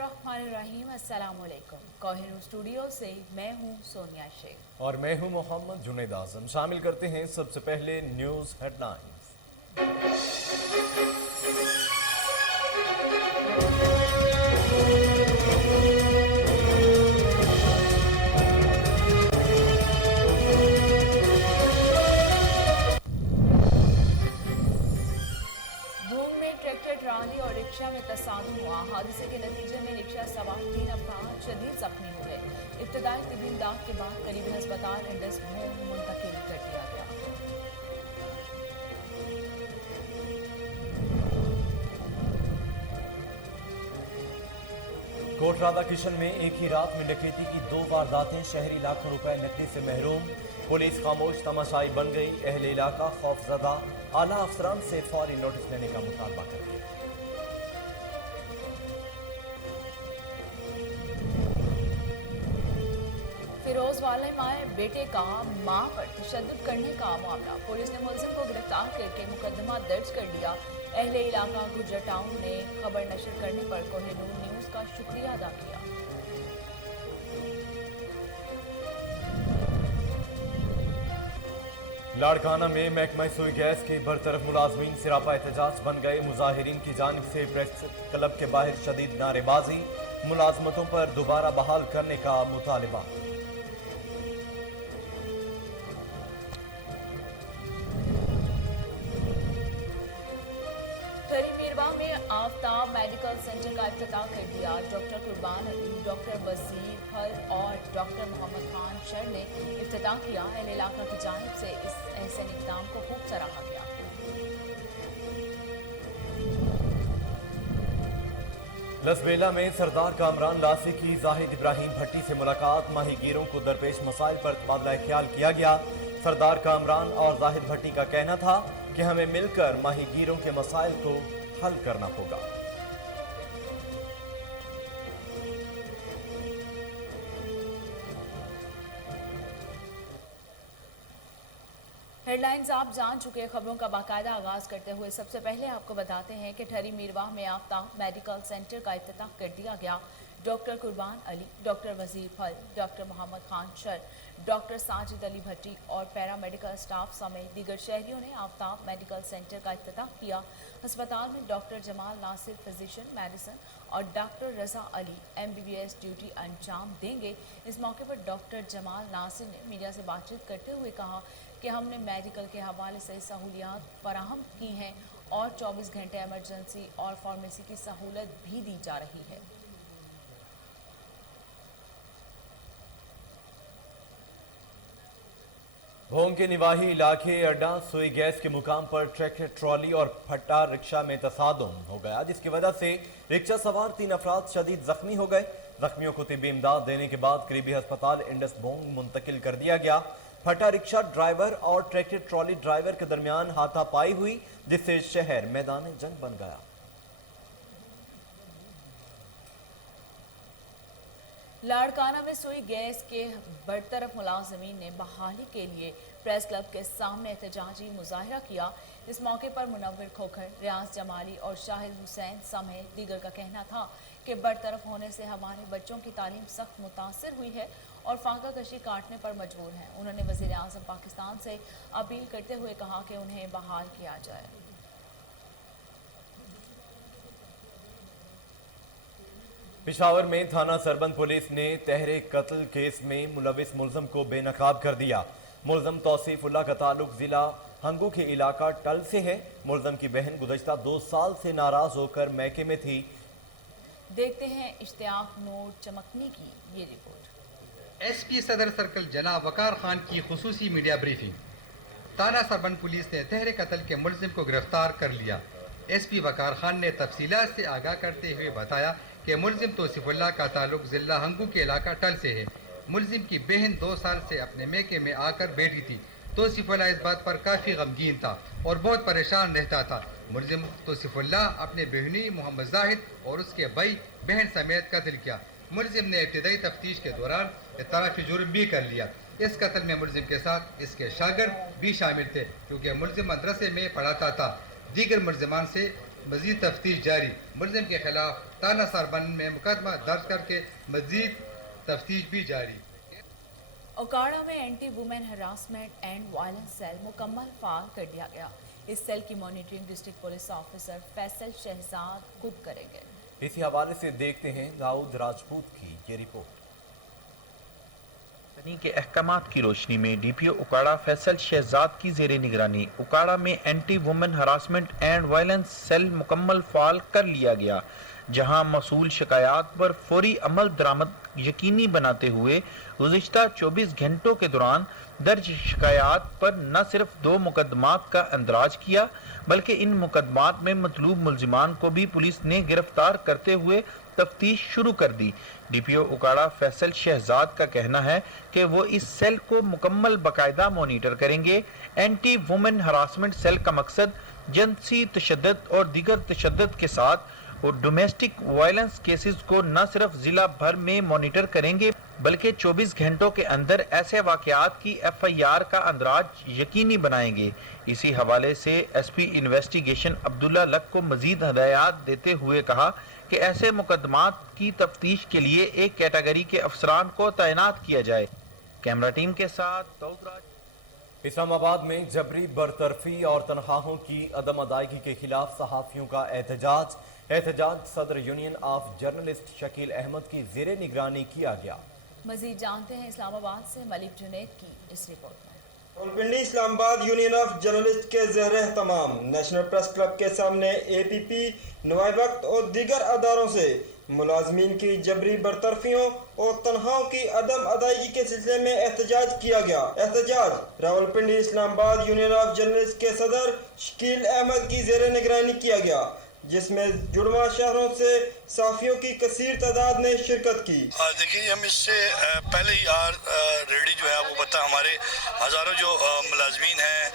बिस्मिल्लाहिर्रहमानिर्रहीम। अस्सलाम वालेकुम। कोहिनूर स्टूडियो से मैं हूँ सोनिया शेख और मैं हूँ मोहम्मद जुनैद आज़म। शामिल करते हैं सबसे पहले न्यूज़ हेडलाइंस। भूम में ट्रैक्टर ट्राली और रिक्शा में तसादुम हुआ। हादसे के नतीजे में रिक्शा सवार 3 अफराद शदीद जख्मी हुए। इब्तदाई तिब्बी इमदाद के बाद करीबी अस्पताल इंडस भूम मुंतकिल कर दिया गया। कोटरादा किशन में एक ही रात में डकैती की 2 वारदातें, शहरी लाखों रुपए नकदी से महरूम। पुलिस खामोश तमाशाई बन गई। अहले इलाका खौफजदा, आला अफसरान से फौरी नोटिस लेने का मुतालबा कर दिया। फिरोज वाले माए बेटे का मां पर तशद्दुद करने का मामला। पुलिस ने मुलजिम को गिरफ्तार करके मुकदमा दर्ज कर लिया। अहले इलाका गुजर टाउन ने खबर नशर करने पर कोहिनूर न्यूज़ का शुक्रिया अदा किया। लाड़काना में महकमा सुई गैस के बरतरफ मुलाजमीन सिरापा एहतजाज बन गए। मुजाहिरीन की जानिब से प्रेस क्लब के बाहर शदीद नारेबाजी, मुलाजमतों पर दोबारा बहाल करने का मुतालिबा। में आफ्ताब मेडिकल सेंटर का इफ्तिताह कर दिया। डॉक्टर कुर्बान अली, डॉक्टर वजीर फल और डॉक्टर मोहम्मद खान शर ने इफ्तिताह किया। अहले इलाका की जानिब से इस एहसन इक़दाम को खूब सराहा गया। लसबेला में सरदार कामरान लासी की जाहिद इब्राहिम भट्टी से मुलाकात। माहीगीरों को दरपेश मसाइल पर तबादला ख्याल किया गया। सरदार कामरान और जाहिद भट्टी का कहना था कि हमें मिलकर माहीगीरों के मसाइल को हल करना होगा। हेडलाइंस आप जान चुके। खबरों का बाकायदा आगाज करते हुए सबसे पहले आपको बताते हैं कि ठहरी मीरवाह में आफ्ताब मेडिकल सेंटर का इफ्तिताह कर दिया गया। डॉक्टर कुर्बान अली, डॉक्टर वजीर फल, डॉक्टर मोहम्मद खान शर, डॉक्टर साजिद अली भट्टी और पैरा मेडिकल स्टाफ समेत दीगर शहरियों ने आफ्ताब मेडिकल सेंटर का इफ्तिताह किया। अस्पताल में doctor Jamal Nasir physician medicine और doctor Raza Ali MBBS duty अंजाम देंगे। इस मौके पर डॉक्टर जमाल नासिर ने मीडिया से बातचीत करते हुए कहा कि हमने मेडिकल के हवाले से सहूलियात फराहम की हैं और 24 घंटे एमरजेंसी और फार्मेसी की सहूलत भी दी जा रही है। भोंग के निवाही इलाके अड्डा सुई गैस के मुकाम पर ट्रैक्टर ट्रॉली और फट्टा रिक्शा में तसादुम हो गया, जिसकी वजह से रिक्शा सवार 3 अफराद शदीद जख्मी हो गए। जख्मियों को तिब्बी इमदाद देने के बाद करीबी अस्पताल इंडस भोंग मुंतकिल कर दिया गया। फटा रिक्शा ड्राइवर और ट्रैक्टर ट्रॉली ड्राइवर के दरमियान हाथापाई हुई, जिससे शहर मैदान जंग बन गया। लाड़काना में सुई गैस के बरतरफ मुलाजमीन ने बहाली के लिए प्रेस क्लब के सामने एहतजाजी मुजाहरा किया। इस मौके पर मुनव्वर खोखर, रियाज जमाली और शाहिद हुसैन समेत दीगर का कहना था कि बरतरफ होने से हमारे बच्चों की तालीम सख्त मुतासर हुई है और फाका कशी काटने पर मजबूर हैं। उन्होंने वज़ीर आज़म पाकिस्तान से अपील करते हुए कहा कि उन्हें बहाल किया जाए। पिशावर में थाना सरबंद पुलिस ने तहरे कत्ल केस में मुलविस मुलजम को बेनकाब कर दिया। मुलजम तौसीफुल्लाह का ताल्लुक जिला हंगू के इलाका टल से है। मुलजम की बहन गुज़श्ता 2 साल से नाराज होकर मैके में थी। देखते हैं इश्तियाक नूर चमकनी की ये रिपोर्ट। SP सदर सर्कल जनाब वकार खान की खुसूसी मीडिया ब्रीफिंग। थाना सरबंद पुलिस ने तहरे कत्ल के मुलजिम को गिरफ्तार कर लिया। SP वकार खान ने तफसीलात से आगाह करते हुए बताया कि मुलजिम तौसीफुल्लाह का ताल्लुक जिला हंगू के इलाका टल से है। मुलजिम की बहन 2 साल से अपने मैके में आकर बैठी थी। तौसीफुल्लाह इस बात पर काफ़ी गमगीन था और बहुत परेशान रहता था। मुलजिम तौसीफुल्लाह अपने बहनी मोहम्मद जाहिद और उसके भाई बहन समेत कत्ल किया। मुलजिम ने इब्तदाई तफ्तीश के दौरान इतराफ़ी जुर्म भी कर लिया। इस कत्ल में मुलजिम के साथ इसके शागिर्द भी शामिल थे, क्योंकि मुलजिम मदरसे में पढ़ाता था। दीगर मुलजिमान से मजीद तफ्तीश जारी। मुलजिम के खिलाफ ताना सरबंद में मुकदमा दर्ज करके मजीद तफ्तीश भी जारी। ओकाड़ा में anti women harassment and violence cell मुकम्मल फाल कर दिया गया। इस सेल की monitoring district police officer Faisal Shahzad खुद करेंगे। इसी हवाले से देखते हैं दाऊद राजपूत की ये रिपोर्ट। के अहकामात की रोशनी में डीपीओ उकाड़ा फैसल शहजाद की जेर निगरानी उकाड़ा में anti women harassment and violence cell मुकम्मल फाल कर लिया गया, जहां मसूल शिकायत पर फौरी अमल दरामद यकीनी बनाते हुए गुज़िश्ता 24 घंटों के दौरान दर्ज शिकायत पर न सिर्फ 2 मुकदमात का अंदराज किया, बल्कि इन मुकदमात में मतलूब मुल्जिमान को भी पुलिस ने गिरफ्तार करते हुए तफ्तीश शुरू कर दी। डीपीओ उकाड़ा फैसल शहजाद का कहना है कि वो इस सेल को मुकम्मल बाकायदा मॉनिटर करेंगे। एंटी वुमेन हरासमेंट सेल का मकसद जिनसी तशद्दुद और दीगर तशद्दुद के साथ और डोमेस्टिक वायलेंस केसेस को न सिर्फ जिला भर में मॉनिटर करेंगे, बल्कि 24 घंटों के अंदर ऐसे वाकयात की FIR का अंदराज यकीनी बनाएंगे। इसी हवाले से SP इन्वेस्टिगेशन अब्दुल्ला लक को मजीद हदायत देते हुए कहा कि ऐसे मुकदमात की तफ्तीश के लिए एक कैटेगरी के अफसरान को तैनात किया जाए। कैमरा टीम के साथ दाऊद राज। इस्लामाबाद में जबरी बरतरफी और तनख्वाहों की अदम अदायगी के खिलाफ सहाफियों का एहतजाज सदर union of journalist Shakeel Ahmed की जेर निगरानी किया गया। मजीद जानते हैं इस्लामाबाद से मलिक जुनैद की इस रिपोर्ट में। Rawalpindi Islamabad union of journalist के ज़ेर तमाम नेशनल प्रेस क्लब के सामने APP, नुमाई वक्त और दीगर अदारों से मुलाजमीन की जबरी बरतरफियों और तनख्वाहों की अदम अदायगी के सिलसिले में एहतजाज किया गया। एहतजाज Rawalpindi Islamabad union of journalist के सदर शकील अहमद की ज़ेर निगरानी किया गया, जिसमें जुड़वा शहरों से साफियों की कसीर तादाद ने शिरकत की। देखिए, हम इससे पहले ही रेडी जो है वो पता हमारे हज़ारों जो मुलाजमीन हैं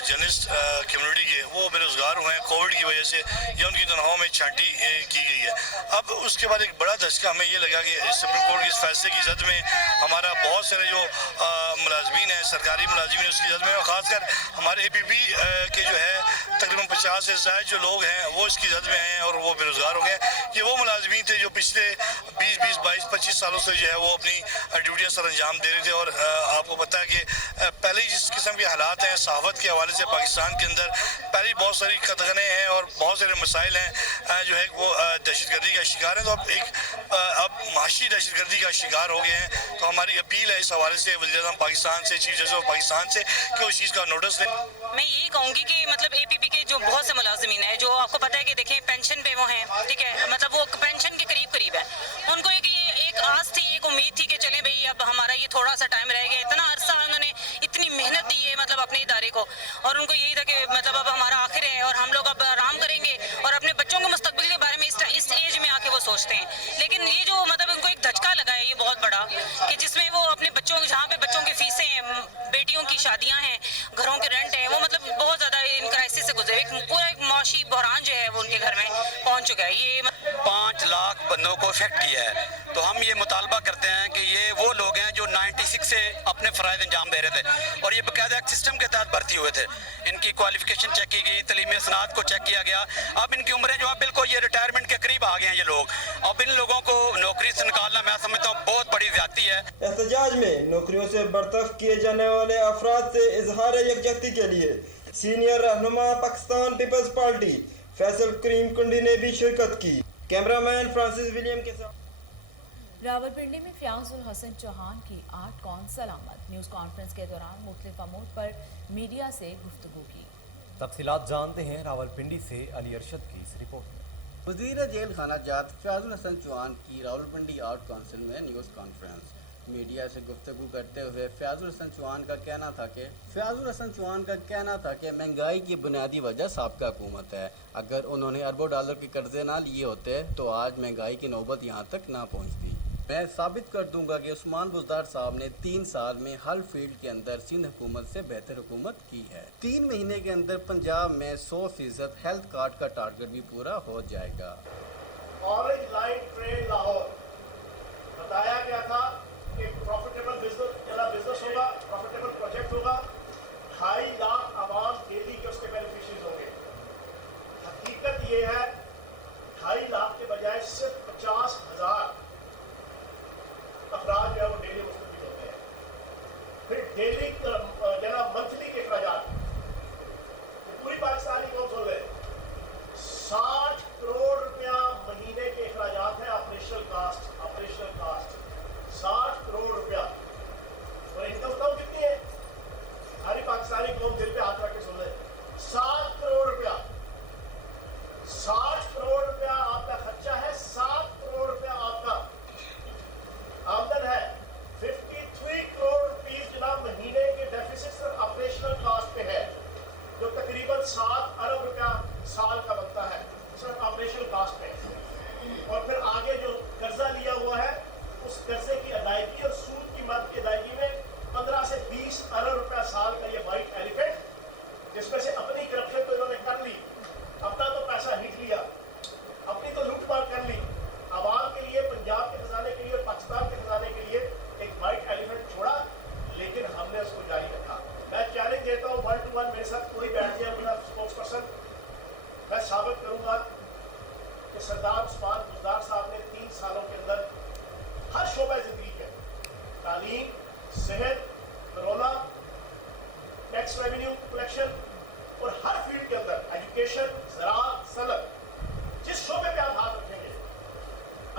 जर्नलिस्ट कम्युनिटी के, वो बेरोज़गार हुए हैं कोविड की वजह से या उनकी तनख्वाहों में छांटी की गई है। अब उसके बाद एक बड़ा धचका हमें ये लगा कि सुप्रीम कोर्ट के इस फैसले की जद में हमारा बहुत सारे जो मुलाजमीन हैं, सरकारी मुलाजमीन, उसकी जद में खासकर हमारे APP के जो है तकरीबन 50 से ज़ायद जो लोग हैं वो इसकी जद में हैं और वो बेरोज़गार हो गए। ये वो मुलाजमीन थे जो पिछले 20, 22, 25 सालों से जो है वो अपनी ड्यूटियाँ सर अंजाम दे रहे थे। और आपको पता है कि पहले ही जिस किस्म के हालात हैं सहावत के हवाले से पाकिस्तान के अंदर, पहले ही बहुत सारी कदगने हैं और बहुत सारे मसाइल हैं जो है वो दहशतगर्दी का शिकार है। तो अब माशी दहशतगर्दी का शिकार हो गए हैं। तो हमारी अपील है इस हवाले से वज़ीर-ए-आज़म पाकिस्तान से, चीफ जस्टिस ऑफ पाकिस्तान से कि उस चीज़ का नोटिस लें। मैं यही कहूँगी कि मतलब APP के जो बहुत से मुलाजमीन है, जो आपको पता है कि देखें पेंशन पे वो हैं, ठीक है, मतलब वो पेंशन के करीब है, उनको एक आस थी, एक उम्मीद थी कि चले भाई अब हमारा ये थोड़ा सा टाइम रह गया। इतना अरसा उन्होंने इतनी मेहनत दी है मतलब अपने इदारे को, और उनको यही था कि मतलब अब हमारा आखिर है और हम लोग अब आराम करेंगे और अपने बच्चों के मुस्तकबिल के बारे में इस एज में आके वो सोचते हैं। लेकिन ये जो मतलब उनको एक धचका लगा है ये बहुत बड़ा, कि जिसमें वो अपने बच्चों, जहाँ पे बच्चों की फीसें हैं, बेटियों की शादियाँ हैं, घरों के रेंट हैं, वो मतलब बहुत ज़्यादा इन क्राइसिस से गुजरे। पूरा एक माशी बहरान जो है वो उनके घर में पहुँच चुका है। ये 5 लाख बंदों को इफेक्ट किया है। तो हम ये मुतालबा करते हैं कि ये वो लोग हैं जो 96 से अपने फ़राइज़ अंजाम दे रहे थे और ये बाकायदा एक सिस्टम के तहत भर्ती हुए थे। इनकी क्वालिफिकेशन चेक की गई, तलीमी सनात को चेक किया गया। अब इनकी उम्रें जो है बिल्कुल ये रिटायरमेंट के करीब आ गए हैं ये लोग। अब इन लोगों को नौकरी से निकालना मैं समझता हूँ बहुत बड़ी ज़्यादती है। एहतजाज में नौकरियों से बर्तरफ किए जाने वाले अफराद से इजहार यकजहती के लिए सीनियर रहनुमा पाकिस्तान पीपल्स पार्टी फैसल करीम कुंडी ने भी शिरकत की। कैमरामैन फ्रांसिस विलियम के साथ। रावलपिंडी में फयाजुल हसन चौहान की 8 कौन सलामत न्यूज़ कॉन्फ्रेंस के दौरान मुख्तलिफ अमूर पर मीडिया से गुफ्तगू की। तफसीलात जानते हैं रावलपिंडी से अली अरशद की इस रिपोर्ट में। वज़ीर जेल खाना जात फयाजुल हसन चौहान की रावलपिंडी आउट काउंसिल में न्यूज़ कॉन्फ्रेंस। मीडिया से गुफ्तगू करते हुए फयाजुल हसन चौहान का कहना था कि महंगाई की बुनियादी वजह साबका हुकूमत है। अगर उन्होंने अरबों डॉलर के कर्जे ना लिए होते तो आज महंगाई की नौबत यहाँ तक ना पहुँचती। मैं साबित कर दूंगा कि उस्मान बुज़दार साहब ने 3 साल में हर फील्ड के अंदर सिंध हुकूमत से बेहतर हुकूमत की है। 3 महीने के अंदर पंजाब में 100% हेल्थ कार्ड का टारगेट भी पूरा हो जाएगा। ऑरेंज लाइन ट्रेन लाहौर बताया गया था कि प्रॉफिटेबल बिजनेस होगा, प्रॉफिटेबल प्रोजेक्ट होगा, 2.5 लाख आवाम डेली के उसके बेनिफिशियरीज होंगे। हकीकत ये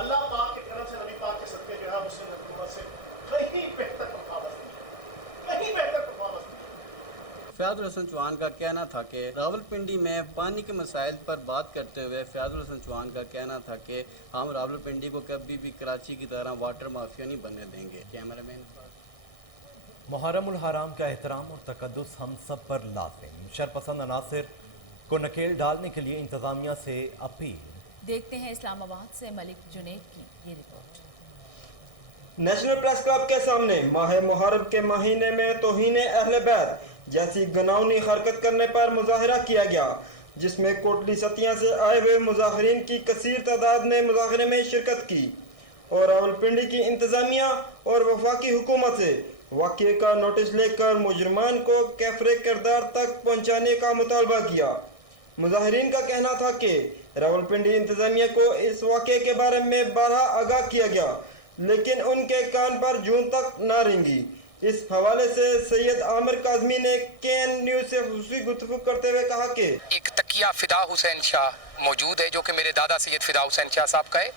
अल्लाह पाक के करम से, नबी पाक के सदके जो है मुस्लिम हुकूमत से कहीं बेहतर परफॉर्मेंस नहीं है, कहीं बेहतर परफॉर्मेंस नहीं है। फयाजुल हसन चौहान का कहना था कि रावलपिंडी में पानी के मसाइल पर बात करते हुए फयाजुल हसन चौहान का कहना था कि हम रावलपिंडी को कभी भी कराची की तरह वाटर माफिया नहीं बनने देंगे। कैमरामैन मुहर्रमुल हराम का एहतराम और तकद्दुस हम सब पर लाजिम। शरपसंद अनासिर को नकेल डालने के लिए इंतजामिया से अपील। देखते हैं इस्लामाबाद से मलिक जुनैद की ये रिपोर्ट। नेशनल प्रेस क्लब के सामने माह मुहर्रम के महीने में तौहीन अहले बैत जैसी गनावनी हरकत करने पर मुजाहरा किया गया, जिसमें कोटली सतिया से आए हुए मुजाहरीन की कसीर तादाद ने मुजाहरे में शिरकत की और रावलपिंडी की इंतजामिया और वफाकी हुकूमत से वाक़े का नोटिस लेकर मुजरमान को कैफरे किरदार तक पहुँचाने का मुतालबा किया। मुजाहरीन का कहना था कि रावलपिंडी इंतजामिया को इस वाक़े के बारे में बारहा आगाह किया गया, लेकिन उनके कान पर जून तक ना रेंगी। इस हवाले से सैयद आमिर काज़मी ने केएन न्यूज़ से खुसूसी गुफ्तगू करते हुए कहा कि एक तकिया फिदा हुसैन शाह मौजूद है जो कि मेरे दादा सैयद फिदा हुसैन शाह साहब का है।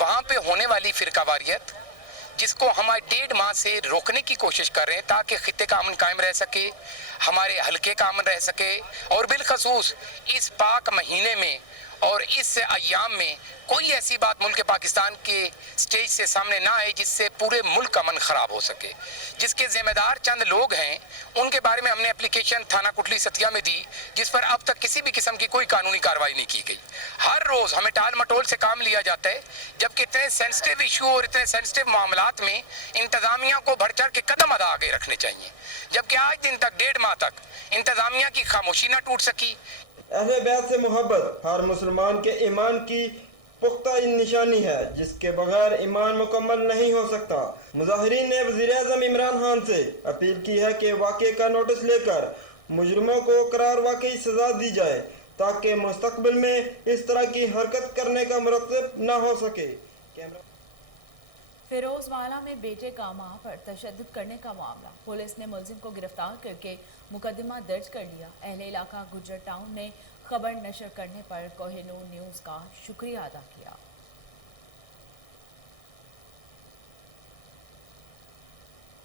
वहाँ पे होने वाली फिरकावारियत जिसको हम 1.5 माह से रोकने की कोशिश कर रहे हैं ताकि खित्ते का अमन कायम रह सके, हमारे हलके का अमन रह सके और बिलखसूस इस पाक महीने में और इस अय्याम में कोई ऐसी बात मुल्क पाकिस्तान के स्टेज से सामने ना आए जिससे पूरे मुल्क का मन खराब हो सके। जिसके जिम्मेदार चंद लोग हैं उनके बारे में हमने एप्लीकेशन थाना कुटली सतिया में दी, जिस पर अब तक किसी भी किस्म की कोई कानूनी कार्रवाई नहीं की गई। हर रोज हमें टाल मटोल से काम लिया जाता है, जबकि इतने सेंसिटिव इशू और इतने सेंसिटिव मामलात में इंतजामिया को बढ़ चढ़ के कदम आगे रखने चाहिए, जबकि आज दिन तक 1.5 माह तक इंतजामिया की खामोशी न टूट सकी। अहले बैत से मोहब्बत हर मुसलमान के ईमान की पुख्ता निशानी है, जिसके बगैर ईमान मुकम्मल नहीं हो सकता। मुजाहिरीन ने वज़ीर-ए-आज़म इमरान खान से अपील की है कि वाक़े का नोटिस लेकर मुजरिमों को करार वाकई सजा दी जाए ताकि मुस्तकबिल में इस तरह की हरकत करने का मुरतब न हो सके। फिरोजवाला में बेटे का मां पर तशद्दुद करने का मामला, पुलिस ने मुलजिम को गिरफ्तार करके मुकदमा दर्ज कर लिया। अहले इलाका गुजर टाउन ने खबर नशर करने पर कोहिनूर न्यूज़ का शुक्रिया अदा किया।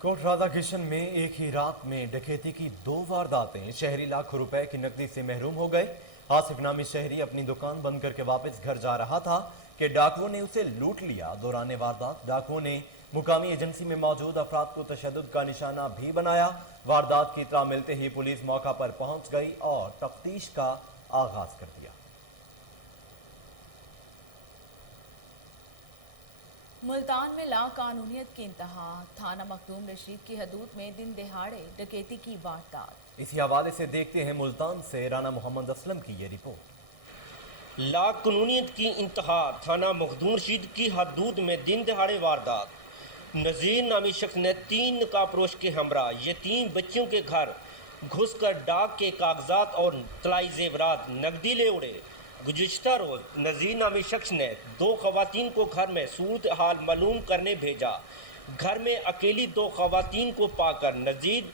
कोट राधा किशन में एक ही रात में डकैती की 2 वारदातें, शहरी लाखों रुपए की नकदी से महरूम हो गए। आसिफ नामी शहरी अपनी दुकान बंद करके वापस घर जा रहा था कि डाकुओं ने उसे लूट लिया। दौरान वारदात डाकुओं ने मुकामी एजेंसी में मौजूद अफराद को तशद्दुद का निशाना भी बनाया। वारदात की इत्तला मिलते ही पुलिस मौका पर पहुंच गई और तफ्तीश का आगाज कर दिया। मुल्तान में लाकानूनियत की इंतहा, थाना मखदूम रशीद की हदूद में दिन दहाड़े डकैती की वारदात। इसी हवाले से देखते हैं मुल्तान से राना मोहम्मद असलम की ये रिपोर्ट। लाकानूनियत की इंतहा, थाना मखदूम रशीद की हदूद में दिन दहाड़े वारदात। नज़ीर नामी शख्स ने 3 नकाबपोश के हमरा यतीम बच्चियों के घर घुसकर डाक के कागजात और तलाई जेवरात नकदी ले उड़े। गुज़िश्ता रोज़ नज़ीर नामी शख्स ने 2 ख़वातीन को घर में सूरत हाल मालूम करने भेजा। घर में अकेली 2 ख़वातीन को पाकर नज़ीर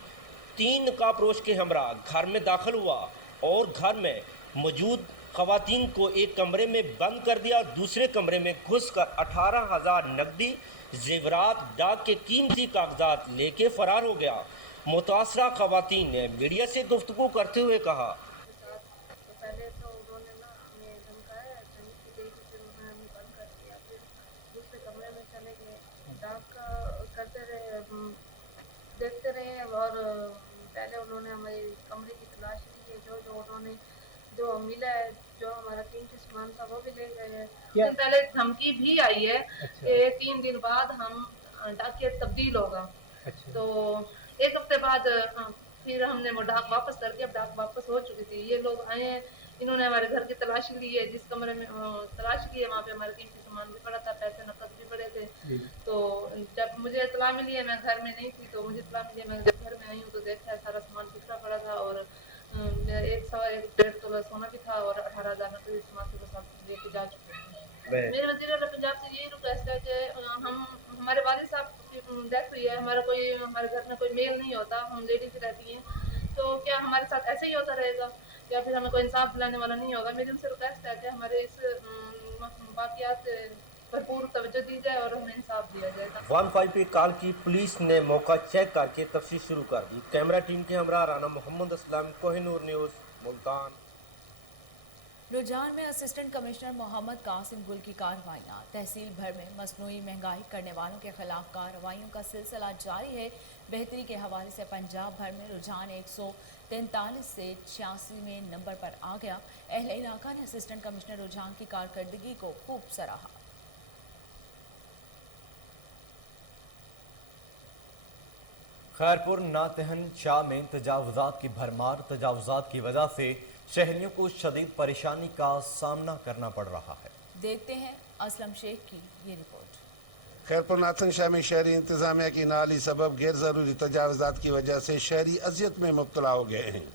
3 नकाबपोश के हमरा घर में दाखिल हुआ और घर में मौजूद ख़वातीन को एक कमरे में बंद कर दिया। दूसरे कमरे में घुसकर 18,000 नकदी जेवरात डाक के कीमती कागजात लेके फरार हो गया। मुतासरा ख़वातीन ने मीडिया से गुफ्तगू करते हुए कहा, पहले तो उन्होंने ना हमें धमकाया, धमकी दी, फिर उन्होंने हमें बंद कर दिया, फिर दूसरे कमरे में चले गए, डाक करते रहे, देखते रहे और पहले उन्होंने हमारे कमरे की तलाश ली है। जो उन्होंने जो मिला है, जो हमारा कीमती सामान था वो भी ले गए हैं। दिन पहले धमकी भी आई है कि 3 दिन बाद हम डाकिया तब्दील होगा। तो 1 हफ्ते बाद फिर हमने वो डाक वापस कर दिया। अब डाक वापस हो चुकी थी। ये लोग आए हैं, इन्होंने हमारे घर की तलाशी ली है। जिस कमरे में तलाशी की है वहाँ पे हमारे कीमती सामान भी पड़ा था, पैसे नकद भी पड़े थे। तो जब मुझे इत्तला मिली है, मैं घर में नहीं थी, तो मुझे इत्तला मिली है, मैं जब घर में आई हूँ तो देखा है सारा सामान बिखरा पड़ा था और 1.25 तोला सोना भी था और 18,000 नकदी सामान के साथ लेके जा चुके हैं। मेरे वज़ीर आला पंजाब से यही रिक्वेस्ट है कि हमारे वालिद साहब की डेथ हुई है, हमारे घर में कोई मेल नहीं होता, हम लेडीज रहती हैं, तो क्या हमारे साथ ऐसे ही होता रहेगा या फिर हमें कोई इंसाफ दिलाने वाला नहीं होगा? मेरी उनसे रिक्वेस्ट है कि हमारे इस वाक़यात भरपूर तवज्जो दी जाए और हमें इंसाफ दिया जाए। 15 पे कॉल की पुलिस ने मौका चेक करके तफ्तीश शुरू कर दी। कैमरा टीम के हमरा राना मोहम्मद असलम, कोहिनूर न्यूज़, मुल्तान। रुझान में असिस्टेंट कमिश्नर मोहम्मद कासिम गुल की कार्रवाइयाँ। तहसील भर में मसनूई महंगाई करने वालों के खिलाफ कार्रवाइयों का सिलसिला जारी है। बेहतरी के हवाले से पंजाब भर में रुझान 143 से 86वें नंबर पर आ गया। अहले इलाका ने असिस्टेंट कमिश्नर रुझान की कारकर्दगी को खूब सराहा। खैरपुर नातहन शाह में तजावुजात की भरमार। तजावुजात की वजह से शहरियों को शदीद परेशानी का सामना करना पड़ रहा है। देखते हैं असलम शेख की ये रिपोर्ट। खैरपुर नाथन शाह में शहरी इंतजामिया की नाली सबब गैर ज़रूरी तजावुजात की वजह से शहरी अजियत में मुब्तला हो गए हैं।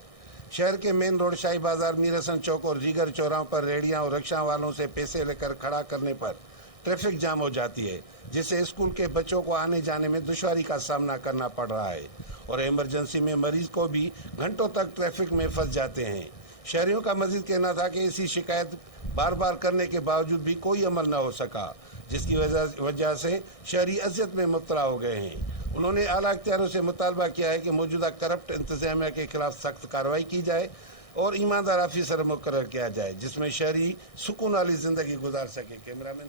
शहर के मेन रोड शाही बाजार, मीर हसन चौक और दीगर चौराहों पर रेहड़ियाँ और रिक्शा वालों से पैसे लेकर खड़ा करने पर ट्रैफिक जाम हो जाती है, जिससे स्कूल के बच्चों को आने जाने में दुश्वारी का सामना करना पड़ रहा है और इमरजेंसी में मरीज को भी घंटों तक ट्रैफिक में फंस जाते हैं। शहरियों का मजीद कहना था कि इसी शिकायत बार बार करने के बावजूद भी कोई अमल न हो सका, जिसकी वजह से शहरी अजियत में मुब्तला हो गए हैं। उन्होंने आला अख्तियारों से मुतालबा किया है कि मौजूदा करप्ट इंतजामिया के खिलाफ सख्त कार्रवाई की जाए और ईमानदार ऑफिसर मुकर्रर किया जाए, जिसमें शहरी सुकून वाली जिंदगी गुजार सके। Cameraman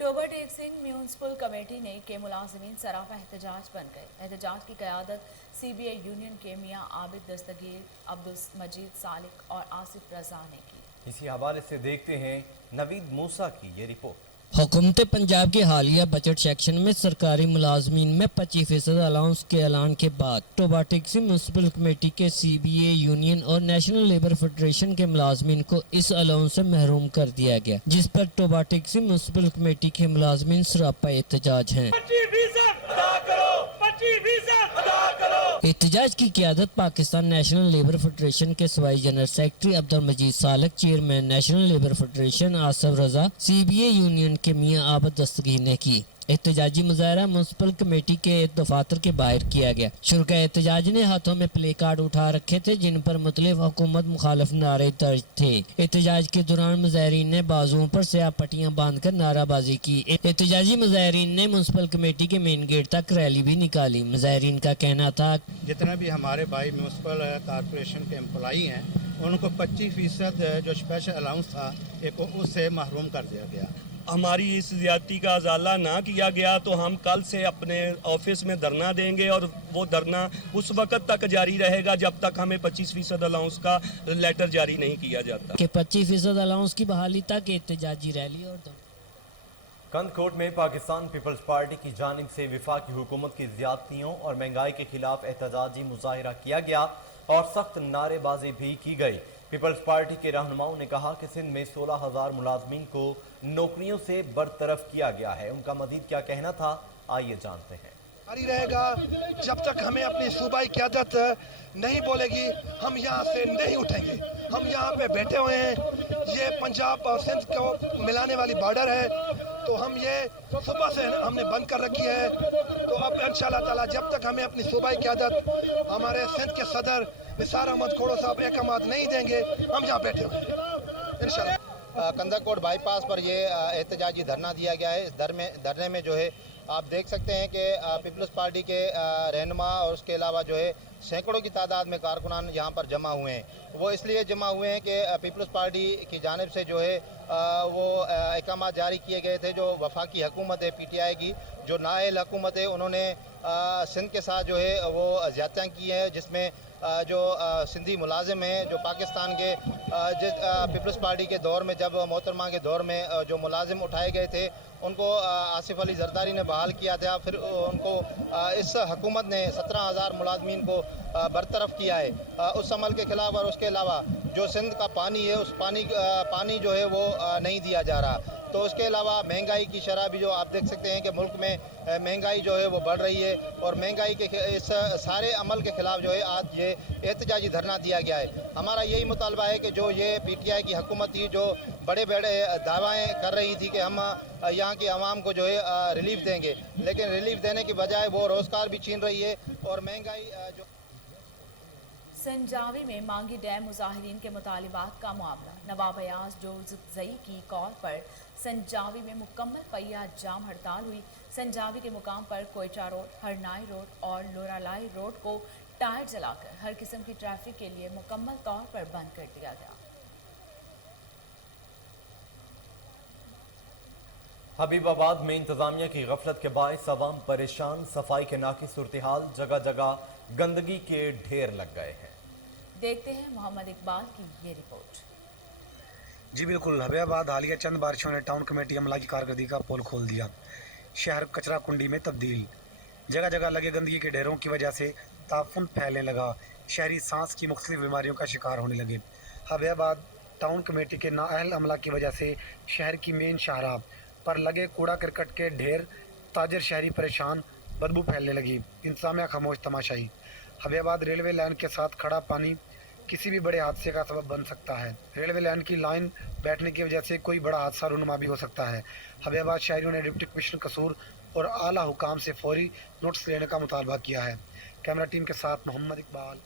Toba Tek Singh municipal committee ने के मुलाजिमीन सराफा एहतजाज बन गए। एहतजाज की क़यादत CBA यूनियन के मियाँ आबिद दस्तगीर, अब्दुल मजीद सालिक और आसिफ रजा ने की। इसी हवाले से देखते हैं नवीद मूसा की ये रिपोर्ट। हुकूमत पंजाब के हालिया बजट सेक्शन में सरकारी मुलाजमीन में 25% अलाउंस के ऐलान के बाद टोबा टेक्सी म्यूनसिपल कमेटी के CBA यूनियन और नेशनल लेबर फेडरेशन के मुलाजमीन को इस अलाउंस से महरूम कर दिया गया, जिस पर टोबा टेक्सी म्यूनसिपल कमेटी के मुलाजमीन सरापा एहतजाज हैं। एहतजाज की क़यादत पाकिस्तान नेशनल लेबर फेडरेशन के सवाई general secretary Abdul Majeed Salik, chairman national labour federation Asif Raza, CBA union के मियाँ आबिद दस्तगीर ने की। एहतजाजी मुजाहरा म्यूनसिपल कमेटी के दफातर के बाहर किया गया। शुरका एहतजाज ने हाथों में प्ले कार्ड उठा रखे थे, जिन पर मुख्तलिफ हुकूमत मुखालिफ नारे दर्ज थे। एहतजाज के दौरान मुजाहरीन ने बाजुओं पर स्याह पट्टियां बांधकर नाराबाजी की। एहतजाजी मुजाहरीन ने म्यूनसिपल कमेटी के मेन गेट तक रैली भी निकाली। मुजाहरीन का कहना था जितने भी हमारे भाई म्यूनसिपल कॉरपोरेशन के एम्प्लॉई हैं, उनको 25% जो स्पेशल अलाउंस था एक उससे महरूम कर दिया गया। हमारी इस ज्यादती का अजाला ना किया गया तो हम कल से अपने ऑफिस में धरना देंगे और वो धरना उस वक्त तक जारी रहेगा जब तक हमें 25% अलाउंस का लेटर जारी नहीं किया जाता। कि 25% अलाउंस की बहाली तक एहतजाजी रैली और कंदकोट में पाकिस्तान पीपल्स पार्टी की जानिब से वफाकी हुकूमत की ज्यादतियों और महंगाई के खिलाफ एहतजाजी मुजाहिरा किया गया और सख्त नारेबाजी भी की गई। पीपल्स पार्टी के रहनुमाओं ने कहा कि सिंध में 16,000 मुलाजमीन को नौकरियों से बरतरफ किया गया है। उनका मजीद क्या कहना था, आइए जानते हैं। जारी रहेगा जब तक हमें अपनी सूबाई क़यादत नहीं बोलेगी, हम यहाँ से नहीं उठेंगे। हम यहाँ पे बैठे हुए हैं, ये पंजाब और सिंध को मिलाने वाली बॉर्डर है, तो हम ये सुबह से हमने बंद कर रखी है। तो अब इंशाल्लाह ताला जब तक हमें अपनी सूबाई क़यादत हमारे सिंध के सदर निसार अहमद खोड़ो साहब एकामात नहीं देंगे, हम यहाँ बैठे हुए हैं इंशाल्लाह। कंदकोट बाईपास पर ये एहतजाजी धरना दिया गया है। इस धरने में जो है आप देख सकते हैं कि पीपल्स पार्टी के रहनुमा और उसके अलावा जो है सैकड़ों की तादाद में कारकुनान यहाँ पर जमा हुए हैं। वो इसलिए जमा हुए हैं कि पीपल्स पार्टी की जानिब से जो है वो अहकाम जारी किए गए थे। जो वफाकी हुकूमत है PTI की, जो नाअहल हुकूमत है, उन्होंने सिंध के साथ जो है वो ज़्यादतियाँ की हैं, जिसमें जो सिंधी मुलाजिम हैं, जो पाकिस्तान के जिस पीपल्स पार्टी के दौर में, जब मोहतरमा के दौर में जो मुलाजिम उठाए गए थे, उनको आसिफ अली जरदारी ने बहाल किया था। फिर उनको इस हुकूमत ने 17,000 मुलाजमीन को बरतरफ किया है उस अमल के खिलाफ। और उसके अलावा जो सिंध का पानी है, उस पानी जो है वो नहीं दिया जा रहा। तो उसके अलावा महंगाई की शरह भी जो आप देख सकते हैं कि मुल्क में महंगाई जो है वो बढ़ रही है, और महंगाई के इस सारे अमल के खिलाफ जो है आज ये एहतजाजी धरना दिया गया है। हमारा यही मुतालबा है कि जो ये PTI की हुकूमत थी, जो बड़े बड़े दावाएँ कर रही थी कि हम यहाँ की आवाम को जो है रिलीफ देंगे, लेकिन रिलीफ देने की बजाय वो रोज़गार भी छीन रही है और महंगाई जो संजावी में मांगी डैम मुजाहिरीन के मुतालिबात का मामला। नवाब अयाज जोरजई की कॉल पर संजावी में मुकम्मल पहिया जाम हड़ताल हुई। संजावी के मुकाम पर कोयचा रोड, हरनाई रोड और लोरालाई रोड को टायर जलाकर हर किस्म की ट्रैफिक के लिए मुकम्मल तौर पर बंद कर दिया गया। हबीबाबाद में इंतजामिया की गफलत के बायस अवाम परेशान, सफाई के नाक़िस सूरत-ए-हाल, जगह जगह गंदगी के ढेर लग गए हैं। देखते हैं मोहम्मद इकबाल की ये रिपोर्ट। जी बिल्कुल, हबीबाबाद हालिया चंद बारिशों ने टाउन कमेटी अमला की कारकर्दगी का पोल खोल दिया। शहर कचरा कुंडी में तब्दील, जगह जगह लगे गंदगी के ढेरों की वजह से ताफुन फैलने लगा। शहरी सांस की मुख्तलिफ बीमारियों का शिकार होने लगे। हबीबाबाद टाउन कमेटी के नाअहल अमला की वजह से शहर की मेन शाहराह पर लगे कूड़ा करकट के ढेर, ताजर शहरी परेशान, बदबू फैलने लगी। इंतजामिया खामोश तमाशाई। हबीबाबाद रेलवे लाइन के साथ खड़ा पानी किसी भी बड़े हादसे का सबब बन सकता है। रेलवे लाइन की लाइन बैठने की वजह से कोई बड़ा हादसा रुनुमा भी हो सकता है। हबीबाबाद शहरियों ने डिप्टी कमिश्नर कसूर और आला हुकाम से फौरी नोटिस लेने का मुतालबा किया है। कैमरा टीम के साथ मोहम्मद इकबाल।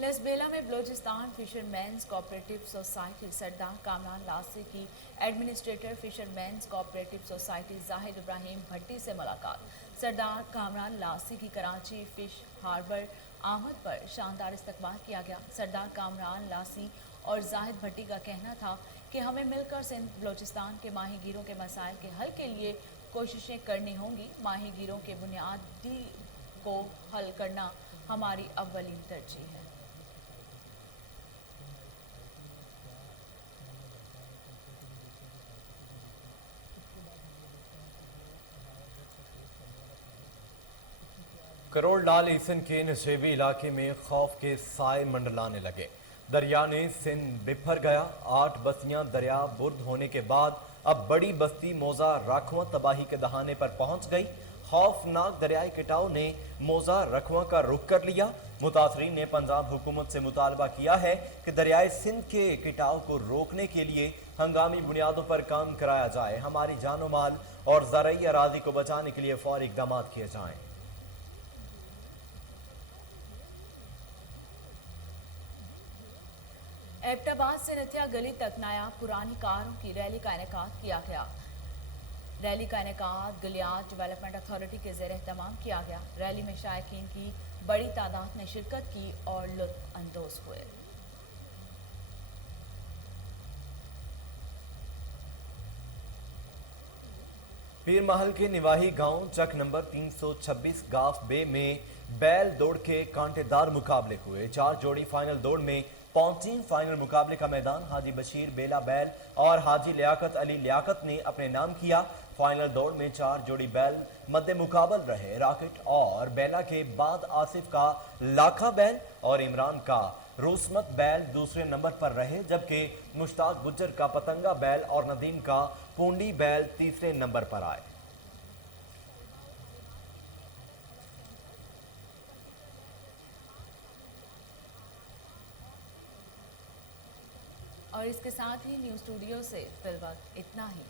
लसबेला में Balochistan fishermen's cooperative society Sardar Kamran Lasi की administrator fishermen's cooperative society Zahid Ibrahim Bhatti से मुलाकात। सरदार कामरान लासी की कराची फिश हार्बर आमद पर शानदार इस्तकबाल किया गया। सरदार कामरान लासी और जाहिद भट्टी का कहना था कि हमें मिलकर सिंध बलोचिस्तान के माहीगीरों के मसाइल के हल के लिए कोशिशें करनी होंगी। माहीगीरों के बुनियादी को हल करना हमारी अव्वलीन तरजीह है। करोड़ लाल ईसन के नशेबी इलाके में खौफ के साए मंडलाने लगे। दरिया ने सिंध बिफर गया। 8 बस्तियां दरिया बुर्द होने के बाद अब बड़ी बस्ती मोजा रखवा तबाही के दहाने पर पहुंच गई। खौफनाक दरियाई कटाव ने मोजा रखवा का रुख कर लिया। मुतासरीन ने पंजाब हुकूमत से मुतालबा किया है कि दरियाई सिंध के कटाव को रोकने के लिए हंगामी बुनियादों पर काम कराया जाए। हमारी जानो माल और ज़राई अराजी को बचाने के लिए फौरी इक़दाम किए जाएं। एबटाबाद से नथिया गली तक नायाब पुरानी कारों की रैली का इनेकाद किया गया। रैली का इनेकाद गलियात डेवलपमेंट अथॉरिटी के ज़ेर एहतमाम किया गया। रैली में शायकीन की बड़ी तादाद ने शिरकत की और लुत्फ अंदोज हुए। पीर महल के निवाही गांव चक नंबर 326 गाफ बे में बैल दौड़ के कांटेदार मुकाबले हुए। 4 जोड़ी फाइनल दौड़ में पहुंची। फाइनल मुकाबले का मैदान हाजी बशीर बेला बैल और हाजी लियाकत अली लियाकत ने अपने नाम किया। फाइनल दौड़ में 4 जोड़ी बैल मद्दे मुकाबल रहे। राकेट और बेला के बाद आसिफ का लाखा बैल और इमरान का रूसमत बैल दूसरे नंबर पर रहे, जबकि मुश्ताक गुज्जर का पतंगा बैल और नदीम का पूंडी बैल तीसरे नंबर पर आए। और इसके साथ ही न्यूज़ स्टूडियो से फिलहाल इतना ही।